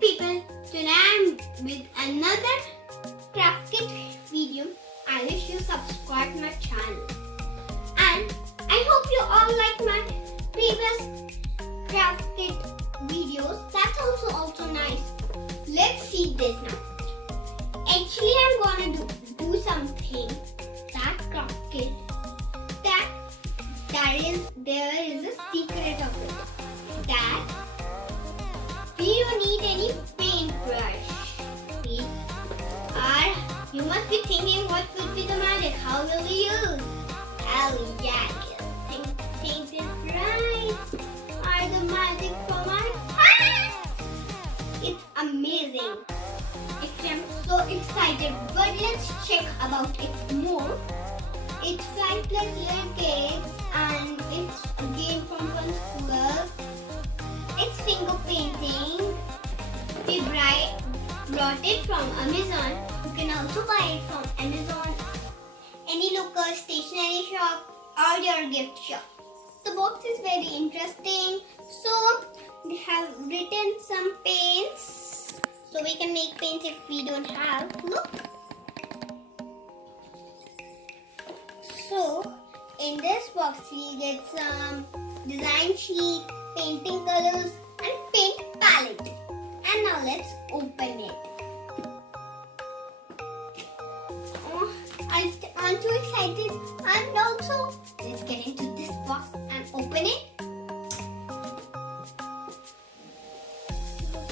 People, today I'm with another craft kit video. I wish you subscribe my channel. And I hope you all like my previous craft kit videos. That's also nice. Let's see this now. Actually, I'm gonna do something that craft kit there is a secret of it. That we don't need any paintbrush. You must be thinking, what will be the magic? How will we use? Oh yeah, paint is right. Are the magic from our hands? It's amazing. Actually, I'm so excited. But let's check about it more. It's 5+ layer cakes and it's a game from Funskool. It's finger painting. We brought it from Amazon. You can also buy it from Amazon, any local stationery shop or your gift shop. The box is very interesting. So they have written some paints. So we can make paints if we don't have. Look. So in this box we get some design sheet, painting colors and paint palette. And now let's open it. Oh, I'm too excited. And also, let's get into this box and open it.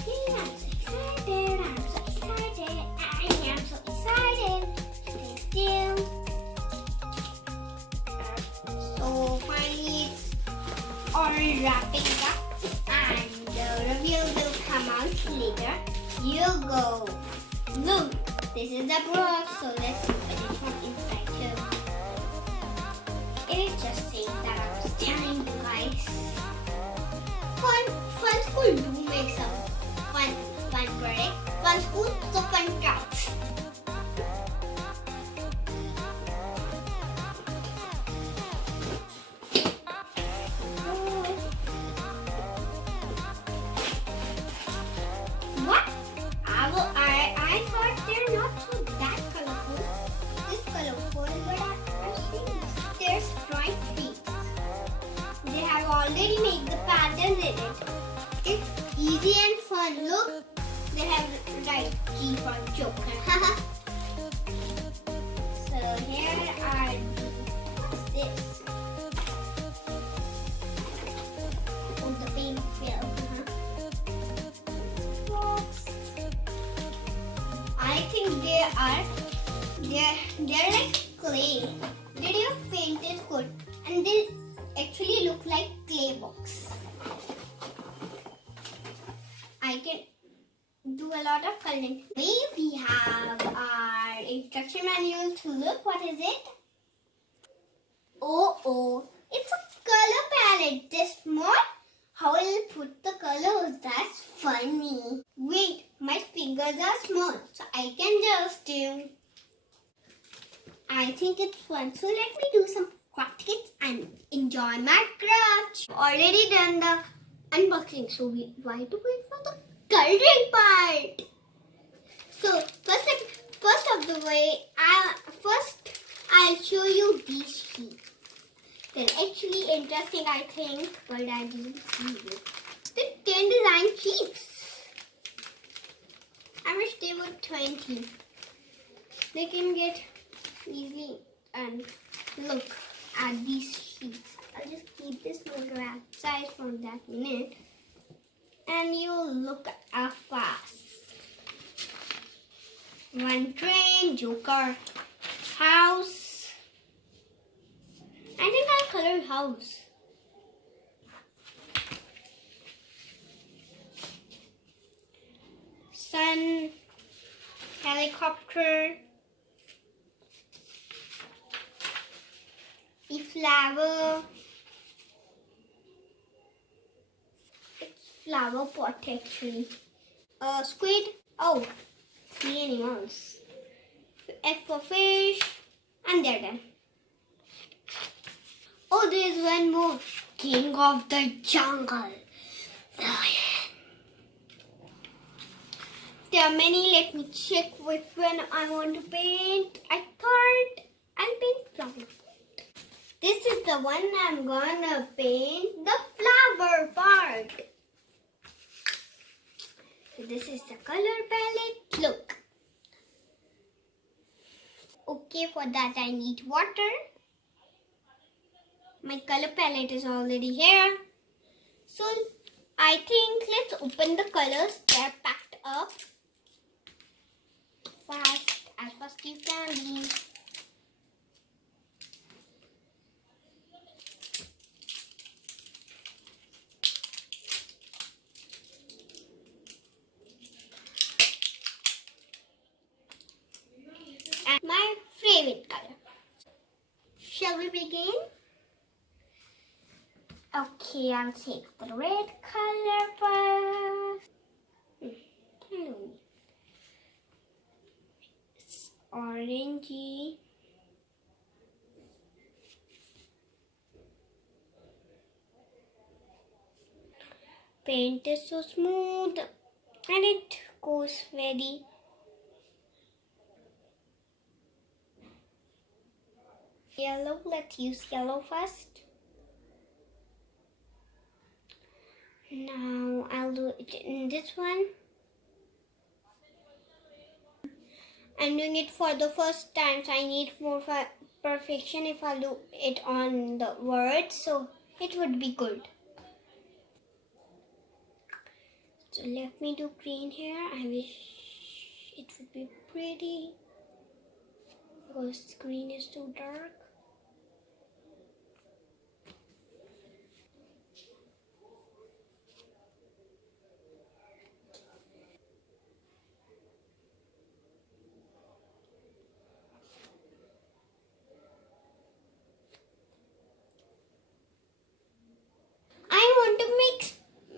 Okay, I'm so excited. I am so excited. Stay still. So finally it's all wrapping up. And the reveal will come out later. You go. Look, this is the box. So let's open it from inside too. It is just saying that I was telling you guys. Funskool do make some fun project. Funskool, so fun crafts. Already make the patterns in it. It's easy and fun. Look, they have right G for Joker. So here are what's this? Oh, the paint fell. Box. I think they're like clay. Did you paint it good? And they actually look like clay box. I can do a lot of coloring. We have our instruction manual to look. What is it? Oh, it's a color palette. This small. How will I put the colors? That's funny. Wait, my fingers are small, so I can just do. I think it's fun. So let me do some craft kits and enjoy my craft. Already done the unboxing, so why to wait for the coloring part? So first of the way, I'll show you these sheets. They're actually interesting, I think, but I didn't see it. The 10 design sheets. I wish they were 20. They can get easily and look at these sheets. I'll just keep this one outside for that minute and you'll look at fast. One train, Joker, house. I think I'll color house. Sun, helicopter, a flower. It's flower pot actually. Squid. Oh, 3 animals. F for fish. And they're done. Oh, there is one more. king of the jungle. There are many. Let me check which one I want to paint. I thought I'll paint flower. This is the one I'm gonna paint, the flower part. So this is the color palette. Look. Okay, for that I need water. My color palette is already here. So I think let's open the colors. They're packed up. Fast, as fast you can be. And my favorite color. Shall we begin? Okay, I'll take the red color first. It's orangey. Paint is so smooth and it goes very yellow. Let's use yellow first. Now I'll do it in this one. I'm doing it for the first time, so I need more perfection if I do it on the words, so it would be good. So let me do green here. I wish it would be pretty because green is too dark.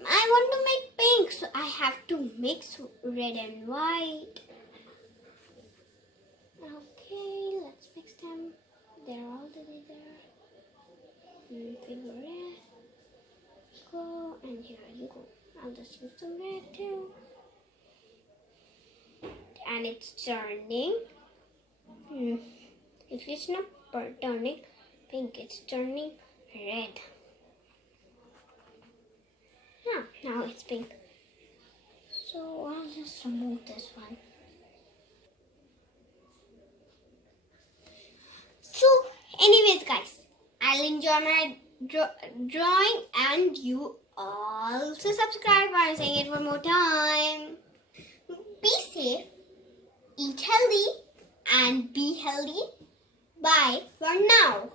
I want to make pink, so I have to mix red and white. Okay, let's mix them. They're already there. Figure red. Go, and here you go. I'll just use some red too. And it's turning. If it's not turning pink, it's turning red. Now it's pink. So I'll just remove this one. So anyways guys, I'll enjoy my drawing and you also subscribe. I'm saying it one more time. Be safe, eat healthy and be healthy. Bye for now.